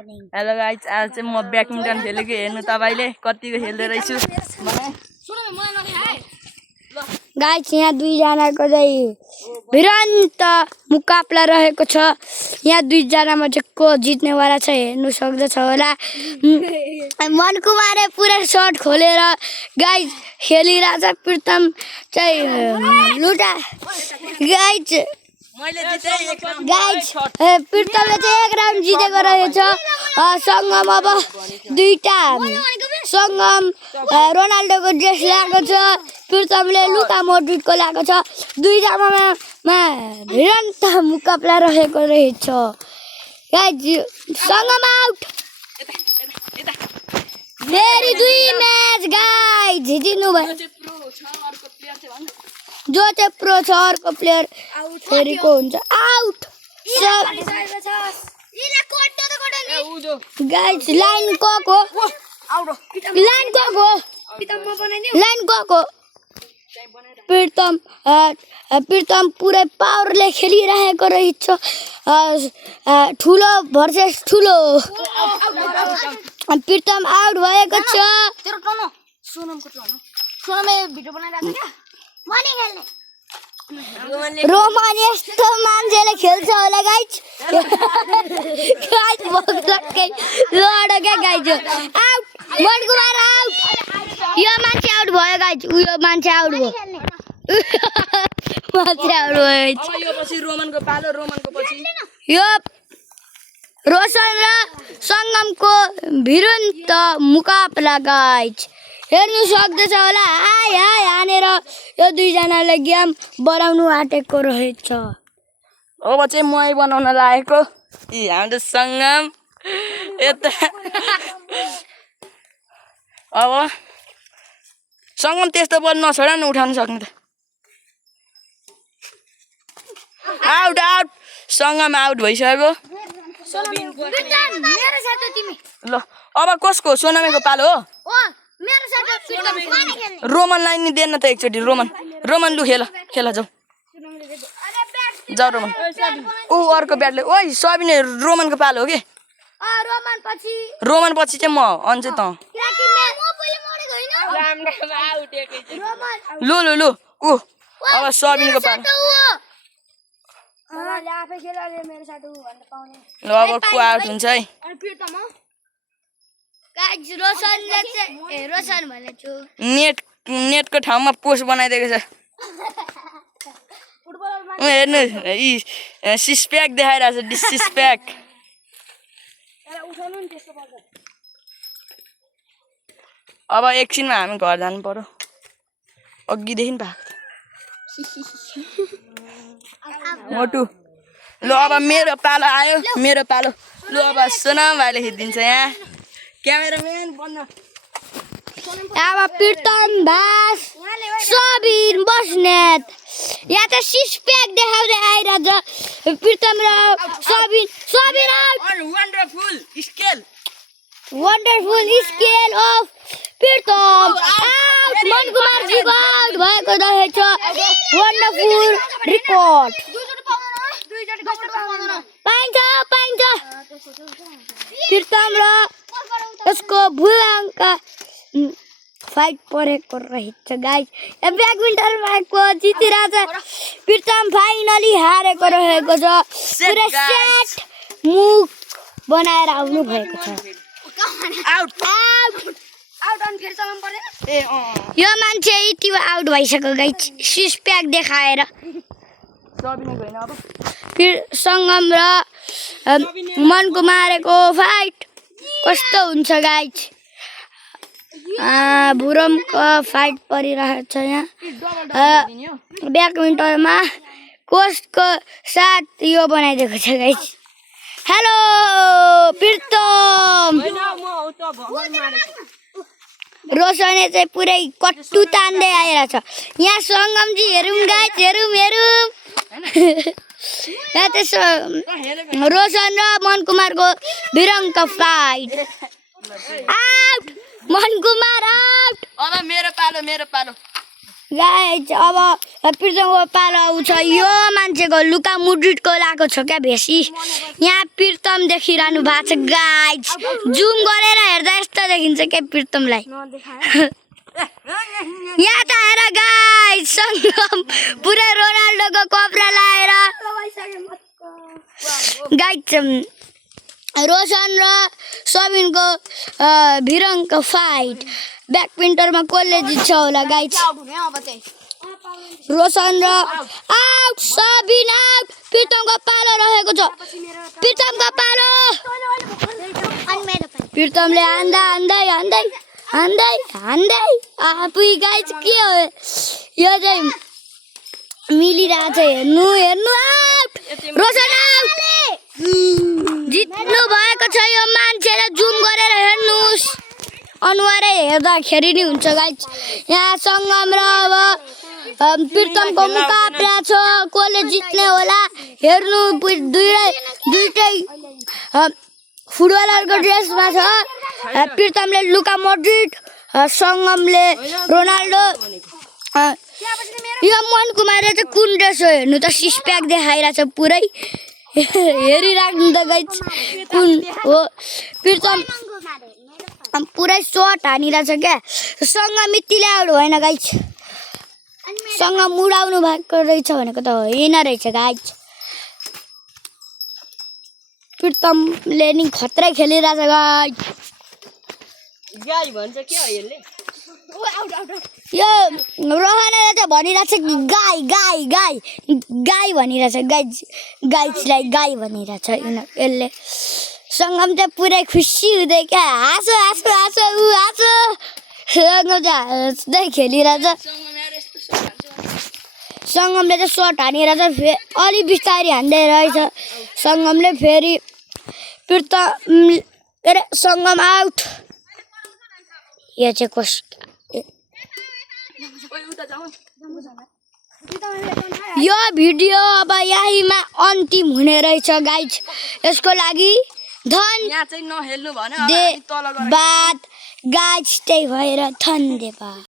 Hello guys, आज चाहिँ म ब्याडमिन्टन खेलेको हेर्नु तपाईले कतिको खेल्दै रहेछु गाइस। यहाँ दुईजनाको चाहिँ भिरन्त मुकाबला रहेको छ। यहाँ दुईजनामा चाहिँ को जित्नेवाला छ हेर्नु सक्दछ होला। मनकुमारले पुरा सर्ट खोलेर गाइस खेलिरहेछ। प्रीतम चाहिँ लुटा गाइस प्रीतमले चाहिँ एक राउन्ड जितेको रहेछ। सङ्गम अब दुईटा सङ्गम रोनाल्डोको ड्रेस ल्याएको छ, प्रीतमले लुका मोड्रिडको ल्याएको छ। दुईजनामा भिरन्त मुकाबला रहेको रहेछ। सङ्गम आउट। फेरि दुई म्याच गाइस जित्नु भयो। जो चाहिँ प्रो छ अर्को प्लेयर फेरि को हुन्छ आउट। गाइस लाइन गएको प्रीतम पुरै पावरले खेलिरहेको रहेछ। ठुलो भर्सेस ठुलो। प्रीतम आउट भएको छ। रोमन यस्तो मान्छेले खेल्छ होला गाइस। गाइस भक्तकै लडके गाइस आउट। मनकुमार आउट। यो मान्छे आउट भयो गाइस। उयो मान्छे आउट भयो। मान्छे आउट भयो। अब यो पछि रोमनको पालो। रोमनको पछि यो रोशन र सङ्गमको भिरन्त मुकाबला गाइस हेर्नु सक्दछ होला। हाय हाय हानेर यो दुईजनाले गेम बनाउनु आँटेको रहेछ। अब चाहिँ मै बनाउन लागेको। हाम्रो सङ्गम यता। अब सङ्गम त्यस्तो बल नछोडा न उठाउनु सक्ने त। Out out. सङ्गम आउट भइसक्यो। ल अब कसको? सोनामीको पालो हो। रोमनलाई नि दिएन त एकचोटि। रोमन लु खेला जाऊ रोमन। ऊ अर्को ब्याटले। ओइ सबिने रोमनको पालो हो कि? रोमन पछि चाहिँ म अन्जु त। लु लु लु ऊ अब सबिनको पालो। ल अब को आउट हुन्छ है। नेटको ठाउँमा पोस्ट बनाइदिएको छ। हेर्नु सिस्प्याक देखाइरहेको छ। डिसस्प्याक। अब एकछिनमा हामी घर जानु पर्यो। अघिदेखि भएको मोटु। ल अब मेरो पालो आयो। मेरो पालो। लु अब सोनाम भाइले खिचिदिन्छ। यहाँ क्यामेराम्यान बन्न। अब प्रीतम भास सबिन बस्नेत यहाँ त सिस्प्याक देखाउँदै आइरहेछ। प्रीतम र Sabin out. Wonderful scale of Pritam out. Mankumar जीको आउट भएको रहेछ। वन्डरफुल रिकर्ड पाइन्छ। प्रीतम र उसको भुवाङका फाइट परेको रहेछ गाइस। ब्याडमिन्टनमा को जितिरहेछ। प्रीतम फाइनली हारेको रहेको छ। पुरै सेट मुख बनाएर आउनु भएको छ। यो मान्छे यति आउट भइसक्यो गाइस सिस्प्याक देखाएर। सङ्गम र मनकुमारको फाइट कस्तो हुन्छ गाइस। भुरमको फाइट परिरहेछ। यहाँ ब्याडमिन्टनमा कोचको साथ यो बनाइदिएको छ गाइस। हेलो प्रीतम। रोशनले चाहिँ पुरै कट्टु तान्दै आइरहेछ। यहाँ सङ्गमजी हेरौँ गाइस हेरौँ। यहाँ चाहिँ रोशन र मनकुमारको भिरङ्क फाइट। आउट। मनकुमार आउट। अब मेरो पालो। गाइज अब प्रितमको पालो आउँछ यो मान्छेको लुका मुड्रिटको लगाएको छ क्या भेसी यहाँ प्रितम देखिरहनु भएको छ गाइज जुम गरेर हेर्दा यस्तो देखिन्छ क्या प्रितमलाई यहाँ त हेर गाइज सङ्गम पुरै रोनाल्डोको कपडा लाएर गाइज रोशन र सबिनको भिरङको फाइट ब्याक पिन्टरमा कसले जित्छ होला गाइज रोशन र आउट सबिन आउट प्रितमको पालो रहेको छ प्रितमको पालो प्रितमले हान्दा हान्दै हान्दै हान्दै हान्दै आफै गाइज के हो यो चाहिँ मिलिरहेछ हेर्नु हेर्नु आउट रोशन आउट जित्नु भएको छ यो मान्छेले जुम गरेर हेर्नुहोस् अनुहारै हेर्दाखेरि नि हुन्छ गाइज यहाँ सङ्गम र अब प्रितमको मुकाबला छ कसले जित्ने होला हेर्नु दुईटै फुटबलरको ड्रेसमा छ प्रितमले लुका मोड्रिट सङ्गमले रोनाल्डो यो मन कुमारले चाहिँ कुन ड्रेस हो हेर्नु त सिक्स प्याक देखाइरहेछ पुरै हेरिराख्नु त गाइज कुन हो प्रितम पुरै सर्ट हानिरहेछ क्या सङ्गम मित्तीले आउट भएन गाइज सङ्गम उडाउनु भएको रहेछ भनेको त होइन रहेछ गाइज प्रितमले नि खत्रै खेलिरहेछ गाइज यो रोहनले चाहिँ भनिरहेछ कि गाई गाई गाई गाई भनिरहेछ गाइज गाइजलाई गाई भनिरहेछ यसले सङ्गम चाहिँ पुरै खुसी हुँदै क्या हाँसो हाँसो हाँसो ऊ हाँसो सङ्गम चाहिँ हाँस्दै खेलिरहेछ सङ्गमले चाहिँ सर्ट हानिरहेछ अलि बिस्तारी हान्दै रहेछ सङ्गमले फेरि प्रितम के अरे सङ्गम आउट यो चाहिँ कस यो भिडियो अब यहीँमा अन्तिम हुने रहेछ गाइज यसको लागि धन्यवाद गाइज त्यही भएर धन्यवाद।